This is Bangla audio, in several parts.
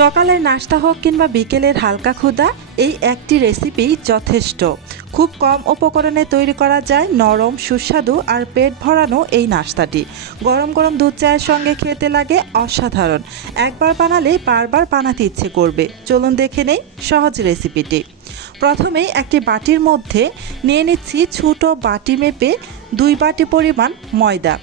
সকালের নাস্তা হোক কিংবা বিকেলের হালকা ক্ষুধা, এই একটি রেসিপি যথেষ্ট। খুব কম উপকরণে তৈরি করা যায় নরম সুস্বাদু আর পেট ভরানো এই নাস্তাটি। গরম গরম দুধ চায়ের সঙ্গে খেতে লাগে অসাধারণ। একবার বানালে বারবার বানাতে ইচ্ছে করবে। চলুন দেখে নেই সহজ রেসিপিটি। প্রথমেই একটি বাটির মধ্যে নিয়ে নিচ্ছি ছোটো বাটি মেপে 2 বাটি পরিমাণ ময়দা।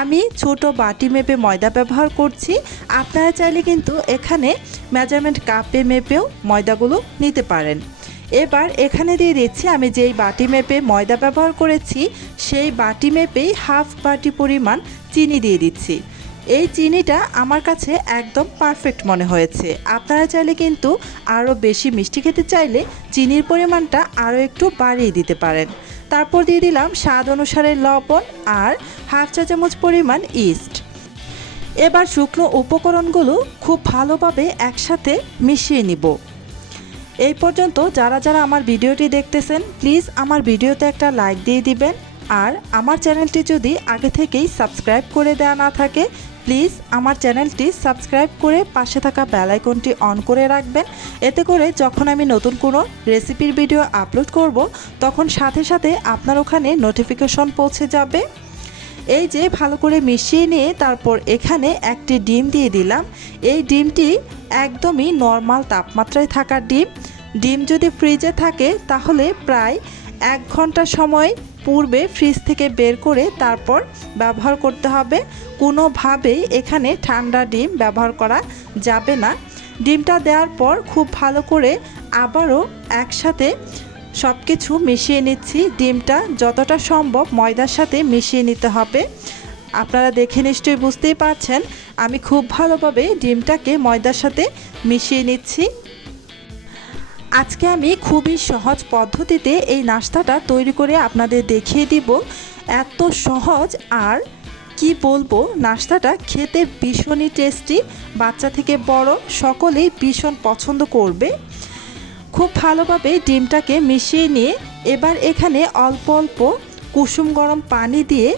আমি ছোট বাটি মেপে ময়দা ব্যবহার করছি। আপনারা চাইলে কিন্তু এখানে মেজারমেন্ট কাপে মেপেও ময়দাগুলো নিতে পারেন। এবার এখানে দিয়ে দিচ্ছি আমি যেই বাটি মেপে ময়দা ব্যবহার করেছি সেই বাটি মেপেই হাফ বাটি পরিমাণ চিনি দিয়ে দিচ্ছি। এই চিনিটা আমার কাছে একদম পারফেক্ট মনে হয়েছে। আপনারা চাইলে কিন্তু আরও বেশি মিষ্টি খেতে চাইলে চিনির পরিমাণটা আরও একটু বাড়িয়ে দিতে পারেন। তারপর দিয়ে দিলাম স্বাদ অনুসারে লবণ আর হাফ চা চামচ পরিমাণ ইস্ট। এবার শুকনো উপকরণগুলো খুব ভালোভাবে একসাথে মিশিয়ে নিব। এই পর্যন্ত যারা যারা আমার ভিডিওটি দেখতেছেন প্লিজ আমার ভিডিওতে একটা লাইক দিয়ে দিবেন। আর আমার চ্যানেলটি যদি আগে থেকেই সাবস্ক্রাইব করে দেওয়া না থাকে প্লিজ আমার চ্যানেলটি সাবস্ক্রাইব করে পাশে থাকা বেল আইকনটি অন করে রাখবেন। এতে করে যখন আমি নতুন কোনো রেসিপির ভিডিও আপলোড করব তখন সাথে সাথে আপনার ওখানে নোটিফিকেশন পৌঁছে যাবে। এই যে ভালো করে মিশিয়ে নিয়ে তারপর এখানে একটি ডিম দিয়ে দিলাম। এই ডিমটি একদমই নর্মাল তাপমাত্রায় থাকা ডিম যদি ফ্রিজে থাকে তাহলে প্রায় 1 ঘন্টা সময় পূর্বে ফ্রিজ থেকে বের করে তারপর ব্যবহার করতে হবে। কোনোভাবেই এখানে ঠান্ডা ডিম ব্যবহার করা যাবে না। ডিমটা দেওয়ার পর খুব ভালো করে আবারও একসাথে সব কিছু মিশিয়ে নিচ্ছি। ডিমটা যতটা সম্ভব ময়দার সাথে মিশিয়ে নিতে হবে। আপনারা দেখে নিশ্চয়ই বুঝতেই পারছেন আমি খুব ভালোভাবে ডিমটাকে ময়দার সাথে মিশিয়ে নিচ্ছি। আজকে আমি খুবই সহজ পদ্ধতিতে এই নাস্তাটা তৈরি করে আপনাদের দেখিয়ে দিব। এত সহজ আর কি বলবো, নাস্তাটা খেতে ভীষণই টেস্টি। বাচ্চা থেকে বড় সকলেই ভীষণ পছন্দ করবে। খুব ভালোভাবে ডিমটাকে মিশিয়ে নিয়ে এবার এখানে অল্প অল্প কুসুম গরম পানি দিয়ে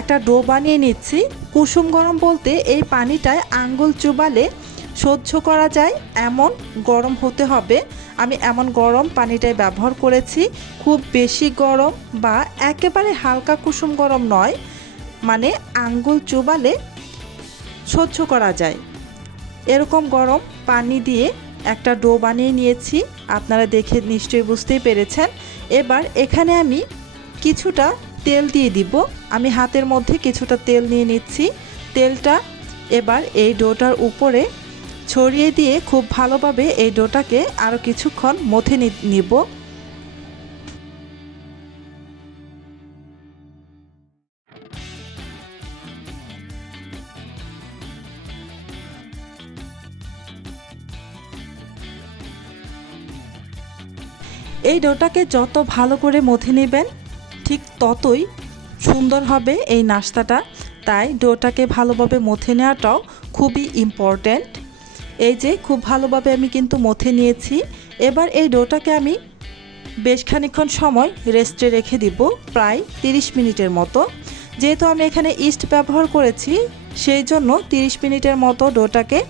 একটা ডো বানিয়ে নিচ্ছি। কুসুম গরম বলতে এই পানিটায় আঙ্গুল চুবালে সহ্য করা যায় এমন গরম হতে হবে। আমি এমন গরম পানিটাই ব্যবহার করেছি। খুব বেশি গরম বা একেবারে হালকা কুসুম গরম নয়, মানে আঙ্গুল চুবালে সহ্য করা যায় এরকম গরম পানি দিয়ে একটা ডো বানিয়ে নিয়েছি। আপনারা দেখে নিশ্চয়ই বুঝতেই পেরেছেন। এবার এখানে আমি কিছুটা তেল দিয়ে দিব। আমি হাতের মধ্যে কিছুটা তেল নিয়ে নিচ্ছি। তেলটা এবার এই ডোটার উপরে ছড়িয়ে দিয়ে খুব ভালোভাবে এই ডোটাকে আরও কিছুক্ষণ মথে নিব। এই ডোটাকে যত ভালো করে মথে নেবেন ঠিক ততই সুন্দর হবে এই নাস্তাটা। তাই ডোটাকে ভালোভাবে মথে নেওয়াটাও খুবই ইম্পর্ট্যান্ট। এই যে খুব ভালোভাবে আমি কিন্তু মথে নিয়েছি। এবার এই ডোটাকে আমি বেশ খানিকক্ষণ সময় রেস্টে রেখে দিব, প্রায় 30 মিনিটের মতো। যেহেতু আমি এখানে ইস্ট ব্যবহার করেছি সেই জন্য 30 মিনিটের মতো ডোটাকে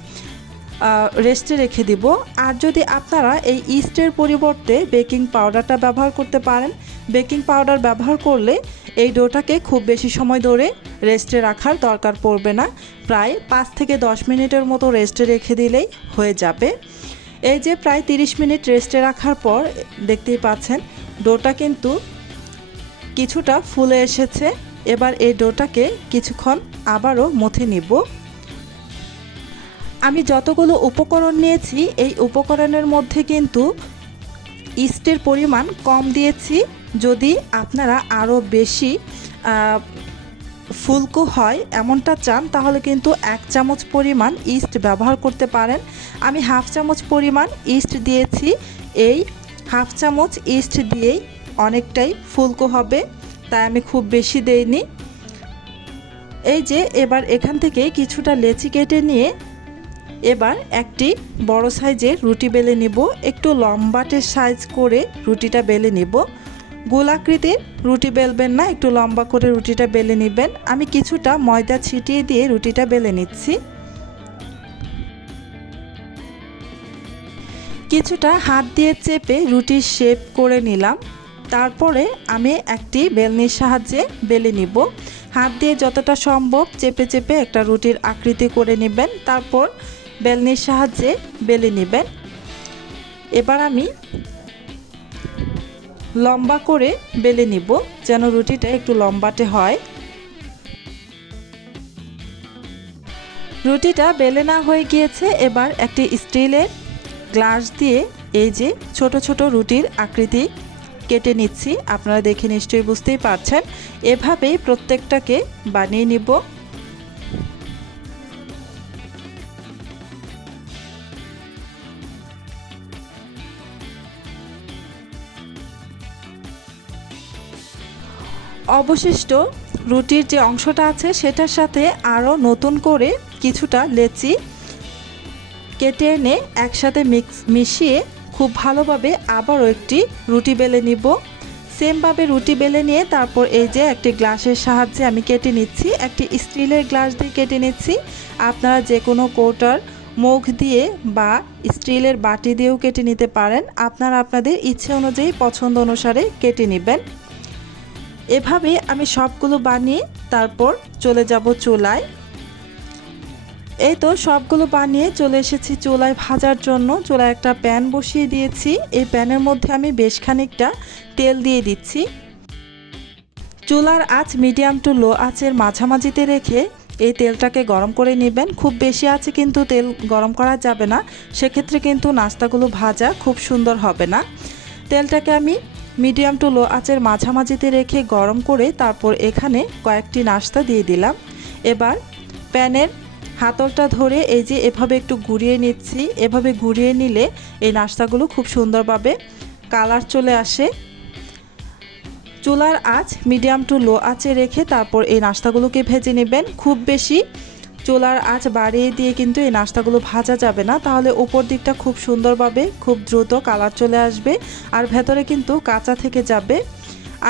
রেস্টে রেখে দিব। আর যদি আপনারা এই ইস্টের পরিবর্তে বেকিং পাউডারটা ব্যবহার করতে পারেন, বেকিং পাউডার ব্যবহার করলে এই ডোটাকে খুব বেশি সময় ধরে রেস্টে রাখার দরকার পড়বে না। প্রায় 5 থেকে 10 মিনিটের মতো রেস্টে রেখে দিলেই হয়ে যাবে। এই যে প্রায় 30 মিনিট রেস্টে রাখার পর দেখতেই পাচ্ছেন ডোটা কিন্তু কিছুটা ফুলে এসেছে। এবার এই ডোটাকে কিছুক্ষণ আবারও মথে নিব। আমি যতগুলো উপকরণ নিয়েছি এই উপকরণের মধ্যে কিন্তু ইস্টের পরিমাণ কম দিয়েছি। যদি আপনারা আরও বেশি ফুলকো হয় এমনটা চান তাহলে কিন্তু 1 চামচ পরিমাণ ইস্ট ব্যবহার করতে পারেন। আমি হাফ চামচ পরিমাণ ইস্ট দিয়েছি। এই হাফ চামচ ইস্ট দিয়েই অনেকটাই ফুলকো হবে, তাই আমি খুব বেশি দেইনি। এই যে এবার এখান থেকে কিছুটা লেচি কেটে নিয়ে এবার একটি বড় সাইজের রুটি বেলে নিব। একটু লম্বাটে সাইজ করে রুটিটা বেলে নিব। গোলাকৃতির রুটি বেলবেন না, একটু লম্বা করে রুটিটা বেলে নেবেন। আমি কিছুটা ময়দা ছিটিয়ে দিয়ে রুটিটা বেলে নিচ্ছি। কিছুটা হাত দিয়ে চেপে রুটির শেপ করে নিলাম। তারপরে আমি একটি বেলনির সাহায্যে বেলে নিব। হাত দিয়ে যতটা সম্ভব চেপে চেপে একটা রুটির আকৃতি করে নেবেন, তারপর বেলনির সাহায্যে বেলে নেবেন। এবার আমি লম্বা করে বেলে নিব যেন রুটিটা একটু লম্বাটে হয়। রুটিটা বেলে না হয়ে গিয়েছে, এবার একটি স্টিলের গ্লাস দিয়ে এই যে ছোট ছোট রুটির আকৃতি কেটে নিচ্ছি। আপনারা দেখে নিশ্চয়ই বুঝতেই পারছেন। এভাবেই প্রত্যেকটাকে বানিয়ে নিব। অবশিষ্ট রুটির যে অংশটা আছে সেটার সাথে আরও নতুন করে কিছুটা লেচি কেটে এনে একসাথে মিশিয়ে খুব ভালোভাবে আবারও একটি রুটি বেলে নিব। সেমভাবে রুটি বেলে নিয়ে তারপর এই যে একটি গ্লাসের সাহায্যে আমি কেটে নিচ্ছি। একটি স্টিলের গ্লাস দিয়ে কেটে নিচ্ছি। আপনারা যে কোনো কৌটার মুখ দিয়ে বা স্টিলের বাটি দিয়েও কেটে নিতে পারেন। আপনারা আপনাদের ইচ্ছে অনুযায়ী পছন্দ অনুসারে কেটে নেবেন। এভাবে আমি সবগুলো বানিয়ে তারপর চলে যাব চুলায়। এই তো সবগুলো বানিয়ে চলে এসেছি চুলায় ভাজার জন্য। চুলায় একটা প্যান বসিয়ে দিয়েছি। এই প্যানের মধ্যে আমি বেশ খানিকটা তেল দিয়ে দিচ্ছি। চুলার আঁচ মিডিয়াম টু লো আঁচের মাঝামাঝিতে রেখে এই তেলটাকে গরম করে নেবেন। খুব বেশি আছে কিন্তু তেল গরম করা যাবে না, সেক্ষেত্রে কিন্তু নাস্তাগুলো ভাজা খুব সুন্দর হবে না। তেলটাকে আমি মিডিয়াম টু লো আঁচের মাঝামাঝিতে রেখে গরম করে তারপর এখানে কয়েকটি নাস্তা দিয়ে দিলাম। এবার প্যানের হাতলটা ধরে এই যে এভাবে একটু ঘুরিয়ে নিচ্ছি। এভাবে ঘুরিয়ে নিলে এই নাস্তাগুলো খুব সুন্দরভাবে কালার চলে আসে। চুলার আঁচ মিডিয়াম টু লো আঁচে রেখে তারপর এই নাস্তাগুলোকে ভেজে নেবেন। খুব বেশি চুলার আঁচ বাড়িয়ে দিয়ে কিন্তু এই নাস্তাগুলো ভাজা যাবে না, তাহলে উপর দিকটা খুব সুন্দরভাবে খুব দ্রুত কালার চলে আসবে আর ভেতরে কিন্তু কাঁচা থেকে যাবে।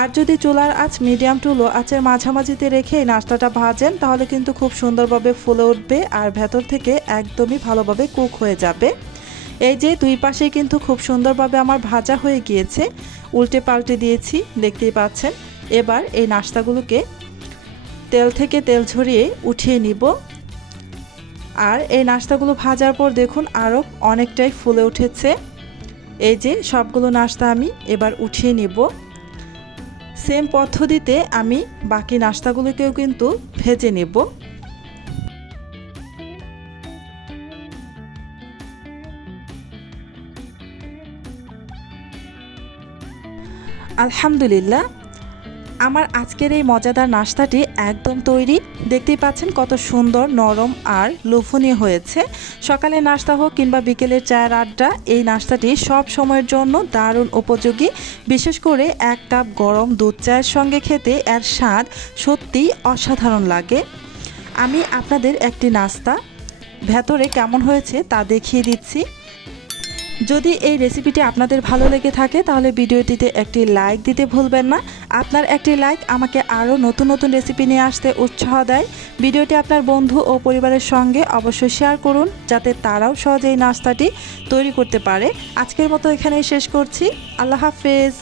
আর যদি চুলার আঁচ মিডিয়াম টু লো আঁচের মাঝামাঝিতে রেখে এই নাস্তাটা ভাজেন তাহলে কিন্তু খুব সুন্দরভাবে ফুলে উঠবে আর ভেতর থেকে একদমই ভালোভাবে কুক হয়ে যাবে। এই যে দুই পাশেই কিন্তু খুব সুন্দরভাবে আমার ভাজা হয়ে গিয়েছে। উল্টে পাল্টে দিয়েছি, দেখতেই পাচ্ছেন। এবার এই নাস্তাগুলোকে তেল থেকে তেল ঝরিয়ে উঠিয়ে নিব। আর এই নাস্তাগুলো ভাজার পর দেখুন আরও অনেকটাই ফুলে উঠেছে। এই যে সবগুলো নাস্তা আমি এবার উঠিয়ে নিব। সেম পদ্ধতিতে আমি বাকি নাস্তাগুলোকেও কিন্তু ভেজে নেব। আলহামদুলিল্লাহ, আমার আজকের এই মজাদার নাস্তাটি একদম তৈরি। দেখতেই পাচ্ছেন কত সুন্দর নরম আর লোভনীয় হয়েছে। সকালে নাস্তা হোক কিংবা বিকেলের চায়ের আড্ডা, এই নাস্তাটি সব সময়ের জন্য দারুণ উপযোগী। বিশেষ করে এক কাপ গরম দুধ চায়ের সঙ্গে খেতে এর স্বাদ সত্যিই অসাধারণ লাগে। আমি আপনাদের একটি নাস্তা ভেতরে কেমন হয়েছে তা দেখিয়ে দিচ্ছি। যদি এই রেসিপিটি আপনাদের ভালো লেগে থাকে তাহলে ভিডিওটিতে একটি লাইক দিতে ভুলবেন না। আপনার একটি লাইক আমাকে আরও নতুন নতুন রেসিপি নিয়ে আসতে উৎসাহ দেয়। ভিডিওটি আপনার বন্ধু ও পরিবারের সঙ্গে অবশ্যই শেয়ার করুন যাতে তারাও সহজে এই নাস্তাটি তৈরি করতে পারে। আজকের মতো এখানেই শেষ করছি। আল্লাহ হাফেজ।